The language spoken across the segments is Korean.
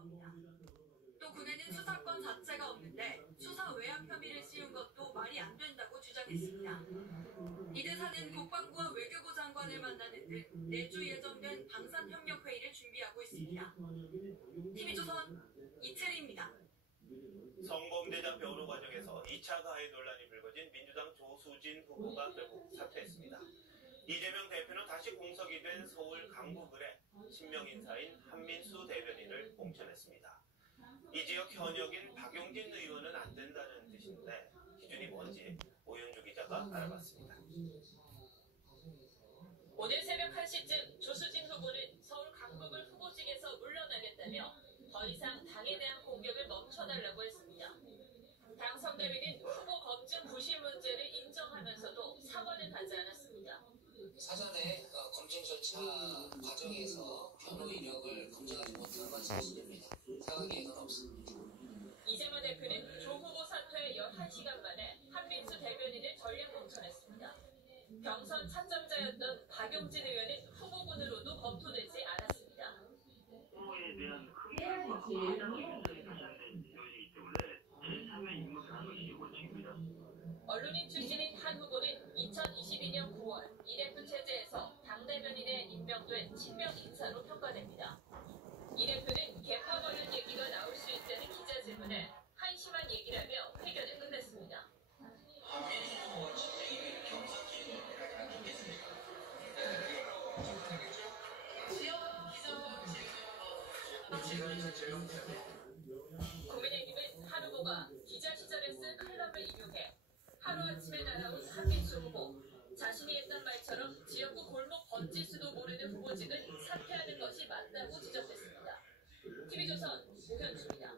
겁니다. 또 군에는 수사권 자체가 없는데 수사 외압 혐의를 씌운 것도 말이 안 된다고 주장했습니다. 이 대사는 국방부와 외교부 장관을 만나는 등 내주 예정된 방산협력회의를 준비하고 있습니다. TV조선 이채리입니다. 성범죄자 변호 과정에서 2차 가해 논란이 불거진 민주당 조수진 후보가 결국 사퇴했습니다. 이재명 대표는 다시 공석이 된 서울 강북을에 친명 인사인 한민수 대변인을 공천했습니다. 이 지역 현역인 박용진 의원은 안 된다는 뜻인데 기준이 뭔지 오윤주 기자가 알아봤습니다. 오늘 새벽 1시쯤 조수진 후보는 서울 강북을 후보직에서 물러나겠다며 더 이상 당에 대한 공격을 멈춰달라고 했습니다. 당 선대위는 후보 검증 부실 문제를 인정하면서도 사과는 하지 않았습니다. 사전에 검증 절차 과정에서 변호 이력을 검증하지 못한 건 사실입니다. 사과 계획은 없습니다. 이재명 대표는 조 후보 사퇴 11시간 만에 한민수 대변인을 전략 공천했습니다. 경선 차점자였던 박용진 의원은 후보군으로도 검토되지 않았습니다. 후보에 대한 흥행과 과장의 윤석이 가장된 이유이기 때문에 제3의 인물을 하는 것이 원칙입니다. 언론인 출신인 한 후보는 2022년 9월 이대표 체제에서 당대변인에 임명된 친명 인사로 평가됩니다. 이 대표는 개파 관련 얘기가 나올 수 있다는 기자 질문에 한심한 얘기라며 회견을 끝냈습니다. 한민수 후보가 친명이면 경선 기준으로 내가 안 좋겠습니까? 국민의힘은 한 후보가 기자 시절에 쓴 칼럼을 인용해 하루아침에 날아온 한민수 후보, 자신이 했던 말처럼 지역구 골목 번지수도 모르는 후보직은 사퇴하는 것이 맞다고 지적했습니다. TV조선 오현주입니다.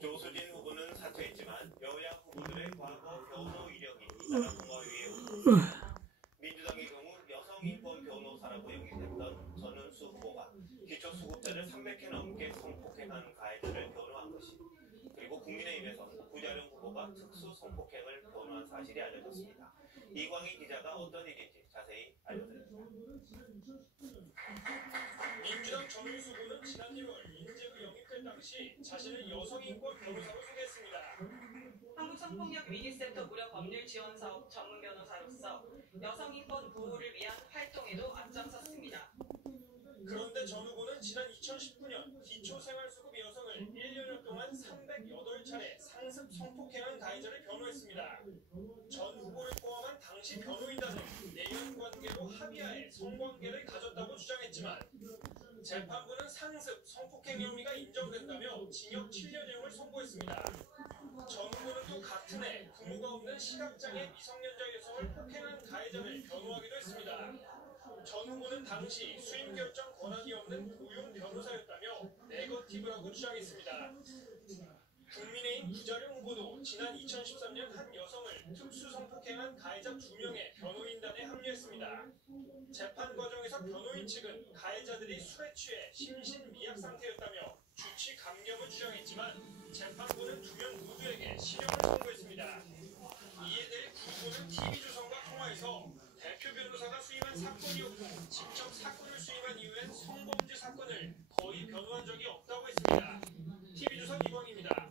조수진 후보는 사퇴했지만 여야 후보들의 과거 변호 이력이 이사람 통화위에 오릅니다. 민주당의 경우 여성인권 변호사라고 영입했던 전은수 후보가 기초수급자를 300회 넘게 성폭행한 가해자를 변호한 것이, 그리고 국민의힘에서는 구자룡 후보가 특수 성폭행을 변호한 사실이 알려졌습니다. 이광희 기자가 어떤 일인지 자세히 알려드립니다. 민주당 전은수 후보는 지난 1월 인재부 영입될 당시 자신을 여성인권 변호사로 소개했습니다. 한국성폭력 위기센터 무료 법률 지원 사업 전문 변호사로서 여성인권 보호를 위한 활동에도 앞장섰습니다. 그런데 전 후보는 지난 2019년 기초생활수급 여성을 1년여 동안 308차례 상습 성폭행한 가해자를 변호했습니다. 전 후보를 포함한 당시 변호인단은 내연관계로 합의하에 성관계를 가졌다고 주장했지만 재판부는 상습 성폭행 혐의가 인정된다며 징역 7년형을 선고했습니다. 전 후보는 또 같은 해 부모가 없는 시각장애 미성년자 여성을 폭행한 가해자를 변호하기도 했습니다. 전 후보는 당시 수임 결정 권한이 없는 고용 변호사였다며 네거티브라고 주장했습니다. 국민의힘 구자룡 후보도 지난 2013년 한 여성을 특수 성폭행한 가해자 2명의 변호인단에 합류했습니다. 재판 과정에서 변호인 측은 가해자들이 술에 취해 심신미약 상태였다며 주치 감경을 주장했지만 재판부는 2명 모두에게 실형을 선고했습니다. 이에 대해 구 후보는 TV조선과 통화에서 대표 변호사가 수임한 사건이었고 직접 사건을 수임한 이후엔 성범죄 사건을 거의 변호한 적이 없다고 했습니다. TV조선 이광입니다.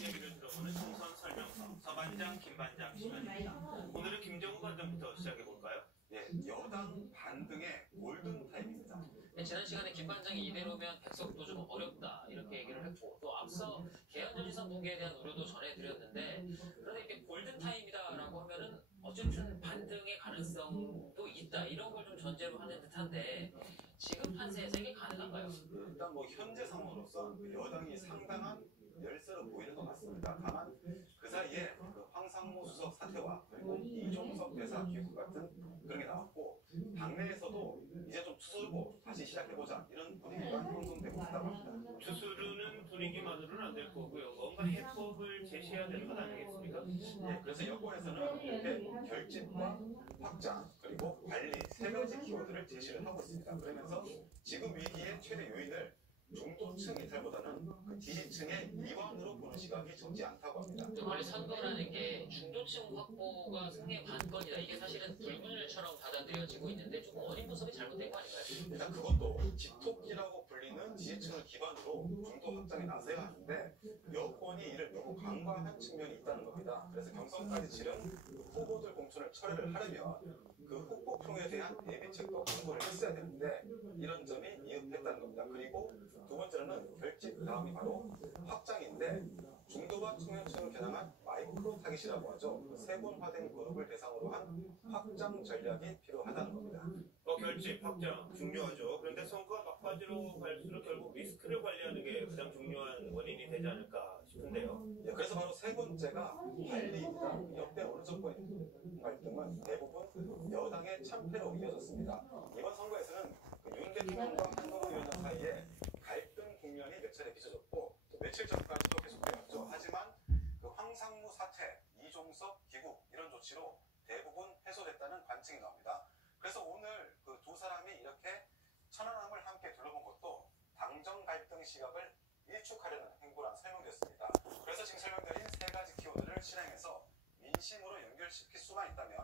얘기를 들어보는 총선 설명서 서반장 김반장 시간입니다. 오늘은 김정우 반장부터 시작해볼까요? 네, 여당 반등의 골든타임입니다. 지난 시간에 김 반장이 이대로면 백석도 좀 어렵다 이렇게 얘기를 했고, 또 앞서 개헌전지선 붕괴에 대한 우려도 전해드렸는데, 그런데 이렇게 골든타임이다라고 하면은 어쨌든 반등의 가능성도 있다 이런 걸 좀 전제로 하는 듯한데, 지금 판세에서 이게 가능한가요? 일단 뭐 현재 상황으로서 여당이 상당한 열세로 보이는 것 같습니다. 다만 그 사이에 그 황상무 수석 사퇴와 그리고 이종석 대사 귀국 같은 그런 게 나왔고, 당내에서도 이제 좀 투술고 다시 시작해보자 이런 분위기가 형성되고 있다고 합니다. 투수르는 분위기만으로는 안 될 거고요. 뭔가 해법을 제시해야 되는 것 아니겠습니까? 네, 그래서 여권에서는 이렇게 결집과 확장 그리고 관리 세 가지 키워드를 제시를 하고 있습니다. 그러면서 지금 위기의 최대 요인을 중도층 이탈보다는 그 지지층의 이완으로 보는 시각이 적지 않다고 합니다. 원래 선거라는 게 중도층 확보가 상당히 관건이다. 이게 사실은 불문율처럼 받아들여지고 있는데 조금 원인 분석이 잘못된 거 아닌가요? 일단 그것도 집토끼라고 불리는 지지층을 기반으로 중도 확장에 나서야 하는데 여권이 이를 너무 강화한 측면이 있다는 겁니다. 그래서 경선까지 치른 후보들 공천을 철회를 하려면 그 후보풍에 대한 대비책도 강구를 했어야 되는데 이런 점이 미흡했다는 겁니다. 그리고 두 번째로는 결집 다음이 바로 확장인데 중도와 청년층을 겨냥한 마이크로 타깃이라고 하죠. 세분화된 그룹을 대상으로 한 확장 전략이 필요하다는 겁니다. 결집, 확장 중요하죠. 그런데 선거가 막바지로 갈수록 결국 리스크를 관리하는 게 가장 중요한 원인이 되지 않을까 싶은데요. 예, 그래서 바로 세 번째가 관리입니다. 역대 어느 정권의 갈등은 대부분 여당의 참패로 이어졌습니다. 이번 선거에서는 윤 대통령과 한동훈 위원장 사이에 갈등 국면이 몇 차례 빚어졌고 또 며칠 전까지도 계속되었죠. 하지만 그 황상무 사퇴, 이종석 귀국 이런 조치로 대부분 해소됐다는 관측이 나옵니다. 그래서 오늘 그 두 사람이 이렇게 천안함을 함께 둘러본 것도 당정 갈등 시각을 일축하려는 행보란 설명됐습니다. 그래서 지금 설명드린 세 가지 키워드를 실행해서 민심으로 연결시킬 수만 있다면